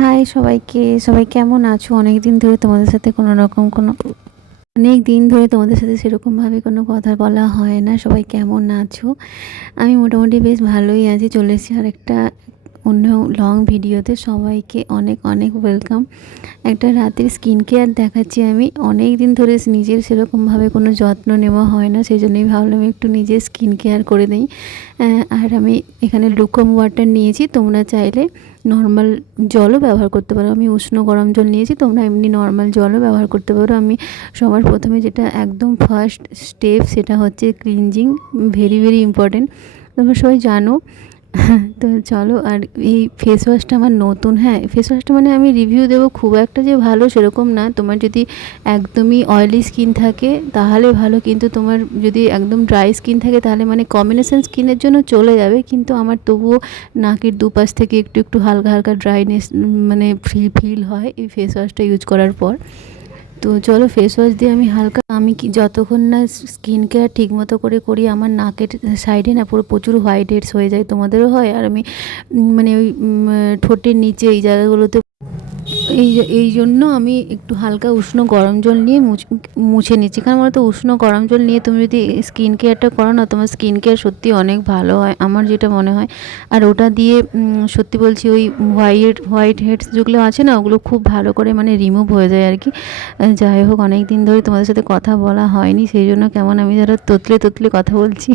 High সবাইকে, সবাই কেমন আছো? অনেক দিন ধরে তোমাদের সাথে সেরকমভাবে কোনো কথা বলা হয় না। সবাই কেমন আছো? আমি মোটামুটি বেশ ভালোই আছি। চলে এসেছি আরেকটা অন্য লং ভিডিওতে। সবাইকে অনেক অনেক ওয়েলকাম। একটা রাতের স্কিন কেয়ার দেখাচ্ছি আমি। অনেক দিন ধরে নিজের সেরকমভাবে কোনো যত্ন নেওয়া হয় না, সেই জন্যই ভাবলাম একটু নিজের স্কিন কেয়ার করে নিই। আর আমি এখানে লুকোম ওয়াটার নিয়েছি। তোমরা চাইলে নর্মাল জলও ব্যবহার করতে পারো। আমি উষ্ণ গরম জল নিয়েছি, তোমরা এমনি নর্মাল জলও ব্যবহার করতে পারো। আমি সবার প্রথমে যেটা একদম ফার্স্ট স্টেপ সেটা হচ্ছে ক্লিনজিং, ভেরি ভেরি ইম্পর্টেন্ট, তোমরা সবাই জানো। তো চলো। আর এই ফেস ওয়াশটা আমার নতুন। হ্যাঁ, ফেস ওয়াশটা মানে আমি রিভিউ দেবো খুব একটা যে ভালো সেরকম না। তোমার যদি একদমই অয়েলি স্কিন থাকে তাহলে ভালো, কিন্তু তোমার যদি একদম ড্রাই স্কিন থাকে তাহলে মানে কম্বিনেশন স্কিনের জন্য চলে যাবে। কিন্তু আমার তবুও নাকের দুপাশ থেকে একটু একটু হালকা হালকা ড্রাইনেস মানে ফিল হয় এই ফেস ওয়াশটা ইউজ করার পর। তো চলো, ফেস ওয়াশ দিয়ে আমি কি যতক্ষণ না স্কিন কেয়ার ঠিকমতো করে করি, আমার নাকের সাইডে না পুরো প্রচুর হোয়াইট হেডস হয়ে যায়। তোমাদেরও হয়? আর আমি মানে ওই ঠোঁটের নিচে এই জায়গাগুলোতে এই জন্য আমি একটু হালকা উষ্ণ গরম জল নিয়ে মুছে নিচ্ছি। কারণ বলতো উষ্ণ গরম জল নিয়ে তুমি যদি স্কিন কেয়ারটা করো না, তোমার স্কিন কেয়ার সত্যি অনেক ভালো হয়, আমার যেটা মনে হয়। আর ওটা দিয়ে সত্যি বলছি ওই হোয়াইট হেডস যেগুলো আছে না, ওগুলো খুব ভালো করে মানে রিমুভ হয়ে যায় আর কি। যাই হোক, অনেক দিন ধরে তোমাদের সাথে কথা বলা হয়নি, সেই জন্য কেমন আমি ধরো তোতলে কথা বলছি।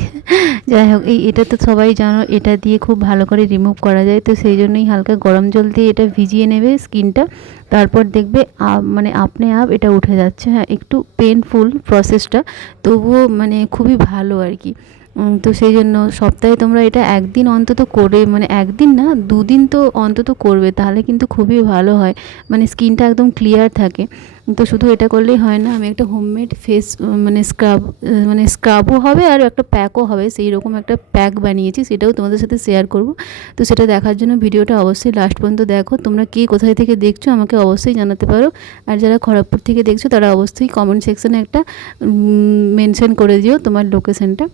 যাই হোক, এটা তো সবাই জানো, এটা দিয়ে খুব ভালো করে রিমুভ করা যায়। তো সেই জন্যই হালকা গরম জল দিয়ে এটা ভিজিয়ে নেবে স্কিনটা, তারপর দেখবে মানে আপনি এটা উঠে যাচ্ছে। হ্যাঁ, একটু পেনফুল প্রসেসটা, তবুও মানে খুবই ভালো আর কি। তো সেই জন্য সপ্তাহে তোমরা এটা একদিন অন্তত করে, মানে একদিন না 2 দিন তো অন্তত করবে, তাহলে কিন্তু খুবই ভালো হয়, মানে স্কিনটা একদম ক্লিয়ার থাকে। তো শুধু এটা করলেই হয় না, আমি একটা হোমমেড ফেস মানে স্ক্রাবও হবে আর একটা প্যাকও হবে, সেই রকম একটা প্যাক বানিয়েছি, সেটাও তোমাদের সাথে শেয়ার করব। তো সেটা দেখার জন্য ভিডিওটা অবশ্যই লাস্ট পর্যন্ত দেখো। তোমরা কে কোথায় থেকে দেখছো আমাকে অবশ্যই জানাতে পারো। আর যারা খড়গপুর থেকে দেখছো তারা অবশ্যই কমেন্ট সেকশনে একটা মেনশন করে দিও তোমার লোকেশনটা।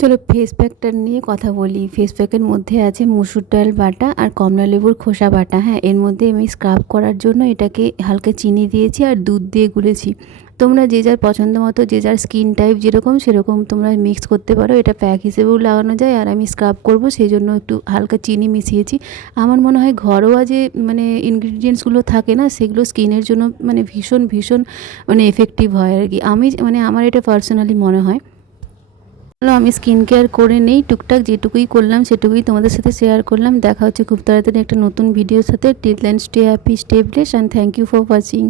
চলো, ফেস প্যাকটার নিয়ে কথা বলি। ফেস প্যাকের মধ্যে আছে মুসুর ডাল বাটা আর কমলা লেবুর খোসা বাটা। হ্যাঁ, এর মধ্যে আমি স্ক্রাব করার জন্য এটাকে হালকা চিনি দিয়েছি আর দুধ দিয়ে গুলেছি। তোমরা যে যার পছন্দ মতো, যে যার স্কিন টাইপ যেরকম সেরকম তোমরা মিক্স করতে পারো। এটা প্যাক হিসেবেও লাগানো যায়, আর আমি স্ক্রাব করব সেই জন্য একটু হালকা চিনি মিশিয়েছি। আমার মনে হয় ঘরোয়া যে মানে ইনগ্রিডিয়েন্টসগুলো থাকে না, সেগুলো স্কিনের জন্য মানে ভীষণ ভীষণ মানে এফেক্টিভ হয় আর কি। আমার এটা পার্সোনালি মনে হয়। চলো, আমি স্কিন কেয়ার করে নেই, টুকটাক যেটুকুই করলাম সেটুকুই তোমাদের সাথে শেয়ার করলাম। দেখা হচ্ছে খুব তাড়াতাড়ি একটা নতুন ভিডিওর সাথে। Till then stay happy, stay blessed, and thank you for watching.